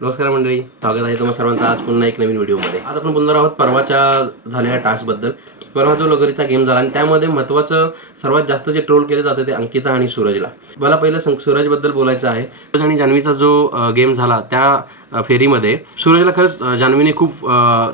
नमस्कार मंडळी, स्वागत आहे तुम्हा सर्वांचं आज पुन्हा एक नवीन व्हिडिओमध्ये। आज आपण बोलणार आहोत परवाच्या झालेल्या टास्क बद्दल। परवा जो लगोरीचा गेम झाला आणि त्यामध्ये महत्त्वाचं सर्वात जास्त जे ट्रोल केले जाते ते अंकिता आणि सूरजला। मला पहिलं सूरज बद्दल बोलायचं आहे। सूरज आणि जान्हवीचा जो गेम झाला त्या फेरीमध्ये सूरजला खरंच जान्हवीने खूप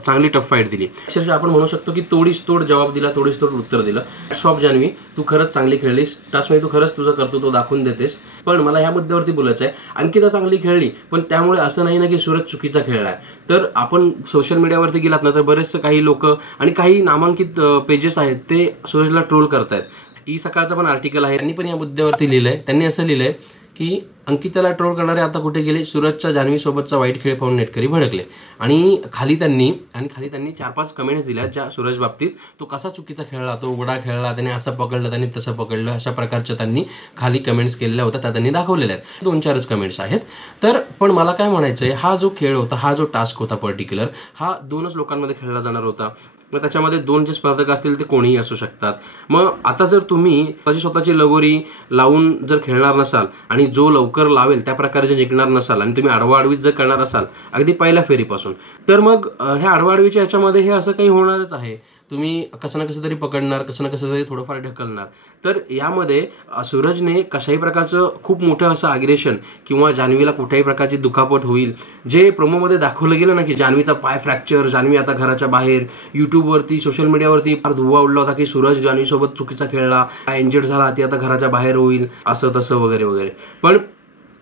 चांगली टफ फाईट दिली। अक्षरशः आपण म्हणू शकतो की तोडीस तोड जवाब दिला, तोडीस तोड उत्तर दिलं। शॉप जान्हवी, तू खरंच चांगली खेळलीस, टास्कमध्ये तू खरंच तुझं कर्तृत्व दाखवून देतेस। पण मला ह्या मुद्द्यावरती बोलायचं आहे, अंकिता चांगली खेळली पण त्यामुळे असं नाही ना की सूरज चुकीचा खेळलाय। तर आपण सोशल मीडियावरती गेलात ना तर बरेचसे काही लोक आणि काही नामांकित पेजेस आहेत ते सूरजला ट्रोल करतायत। ई सकाळचं पण आर्टिकल आहे, त्यांनी पण या मुद्द्यावरती लिहिलंय। त्यांनी असं लिहिलंय की अंकिताला ट्रोल करणारे आता कुठे गेले, सूरजच्या जान्हवी सोबतचा वाईट खेळ पाहून नेटकरी भडकले। आणि खाली त्यांनी 4-5 कमेंट्स दिल्या ज्या सूरज बाबतीत, तो कसा चुकीचा खेळला, तो उघडा खेळला, त्याने असं पकडलं, त्याने तसं पकडलं, अशा प्रकारच्या त्यांनी खाली कमेंट्स केलेल्या होत्या, त्या त्यांनी दाखवलेल्या आहेत। 2-4च कमेंट्स आहेत। तर पण मला काय म्हणायचं आहे, हा जो खेळ होता, हा जो टास्क होता पर्टिक्युलर, हा 2च लोकांमध्ये खेळला जाणार होता। मग त्याच्यामध्ये 2 जे स्पर्धक असतील ते कोणीही असू शकतात। मग आता जर तुम्ही स्वतःची लगोरी लावून जर खेळणार नसाल आणि जो लवकर लावेल त्या प्रकारे जर जिंकणार नसाल आणि तुम्ही आडवाआडवीत जर करणार असाल अगदी पहिल्या फेरीपासून, तर मग ह्या आडवाआडवीच्या याच्यामध्ये हे असं काही होणारच आहे। तुम्ही कसं ना कसं तरी पकडणार, कसं ना कसं तरी थोडंफार ढकलणार। तर यामध्ये सूरजने कशाही प्रकारचं खूप मोठं असं अग्रेशन किंवा जान्हवीला कुठल्याही प्रकारची दुखापत होईल, जे प्रोमोमध्ये दाखवलं गेलं ना की जान्हवीचा पाय फ्रॅक्चर, जान्हवी आता घराच्या बाहेर, यूट्यूबवरती सोशल मीडियावरती फार धुव्वा उडला होता की सूरज जान्हवीसोबत चुकीचा खेळला, इंजर्ड झाला, ती आता घराच्या बाहेर होईल, असं तसं वगैरे वगैरे। पण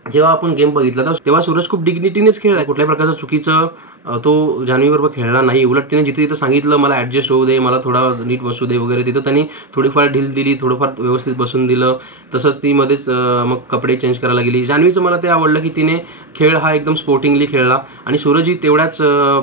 जेव्हा आपण गेम बघितला तेव्हा सूरज खूप डिग्निटीनेच खेळला, कुठल्याही प्रकारचं चुकीचं तो जान्हवीबरोबर खेळला नाही। उलट तिने जिथे तिथं सांगितलं मला ॲडजस्ट होऊ दे, मला थोडा नीट बसू दे वगैरे, तिथं त्यांनी थोडीफार ढील दिली, थोडंफार व्यवस्थित बसून दिलं। तसंच ती मध्येच मग कपडे चेंज करायला गेली। जान्हवीचं मला ते आवडलं की तिने खेळ हा एकदम स्पोर्टिंगली खेळला आणि सूरजही तेवढ्याच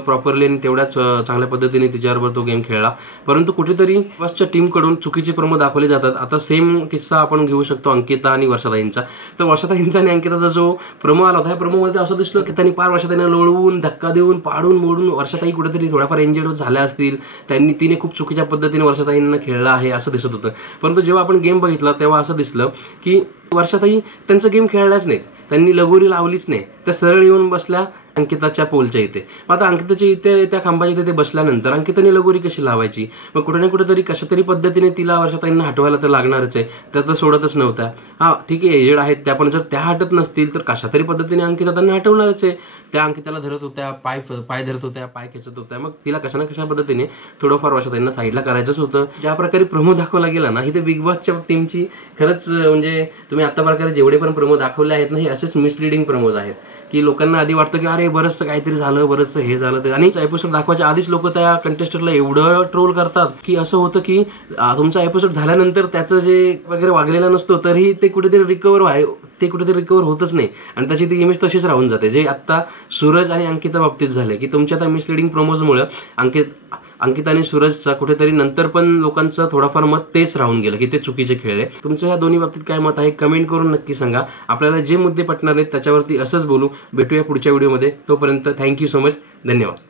प्रॉपरली आणि तेवढ्याच चांगल्या पद्धतीने तिच्याबरोबर तो गेम खेळला। परंतु कुठेतरी बसच्या टीमकडून चुकीचे प्रमो दाखवले जातात। आता सेम किस्सा आपण घेऊ शकतो अंकिता आणि वर्षाताईंचा। तर वर्षाताईंचा आणि अंकिताचा जो प्रमो आला होता, ह्या प्रमोमध्ये असं दिसलं की त्यांनी पार वर्षाताईंना लोळवून, धक्का देऊन, पाडून मोडून वर्षाताई कुठेतरी थोड्याफार इंजर्ड झाल्या असतील, तिने खूप चुकीच्या पद्धतीने वर्षाताईंना खेळला आहे असं दिसत होतं। परंतु जेव्हा आपण गेम बघितला तेव्हा असं दिसलं की वर्षाताई त्यांचा गेम खेळलाच नाही, त्यांनी लगोरी लावलीच नाही, त्या सरळ येऊन बसल्या अंकिताच्या पोलच्या इथे। आता अंकिताच्या इथे त्या खांबाच्या इथे बसल्यानंतर अंकिताने लगोरी कशी लावायची? मग कुठे ना कुठेतरी कशा तरी पद्धतीने तिला वर्षाताईंना हटवायला तर लागणारच आहे, त्या तर सोडतच नव्हत्या। हा ठीक आहे, एजेड आहेत त्या, पण जर त्या हटत नसतील तर कशा तरी पद्धतीने अंकिता त्यांना हटवणारच आहे। त्या अंकिताला धरत होत्या, पाय धरत होत्या, पाय खेचत होत्या, मग तिला कशा ना कशा पद्धतीने थोडंफार वर्षाताईंना साईडला करायचंच होतं। ज्या प्रकारे प्रमो दाखवला गेला ना, ही ते बिग बॉसच्या टीमची खरंच म्हणजे तुम्ही आता प्रकारे जेवढे पण प्रमो दाखवले आहेत ना, हे असेच मिसलिडिंग प्रमोज आहेत की लोकांना आधी वाटतं की अरे बरंचसं काहीतरी झालं, बरंचसं हे झालं ते, आणि एपिसोड दाखवायच्या आधीच लोक त्या कंटेस्टरला एवढं ट्रोल करतात की असं होतं की तुमचा एपिसोड झाल्यानंतर त्याचं जे वगैरे वागलेला नसतो तरीही ते कुठेतरी रिकवर होतच नाही आणि त्याची ती इमेज तशीच राहून जाते। जे आता सूरज आणि अंकिता बाबतीत झाले की तुमच्या त्या मिसलिडिंग प्रमोजमुळे अंकिता आणि सूरजचा कुठेतरी नंतर पण लोकांचं थोडंफार मत तेच राहून गेलं की ते चुकीचे खेळले। तुमचं ह्या दोन्ही बाबतीत काय मत आहे कमेंट करून नक्की सांगा। आपल्याला जे मुद्दे पटणार आहेत त्याच्यावरती असंच बोलू। भेटूया पुढच्या व्हिडिओमध्ये, तोपर्यंत थँक्यू सो मच, धन्यवाद।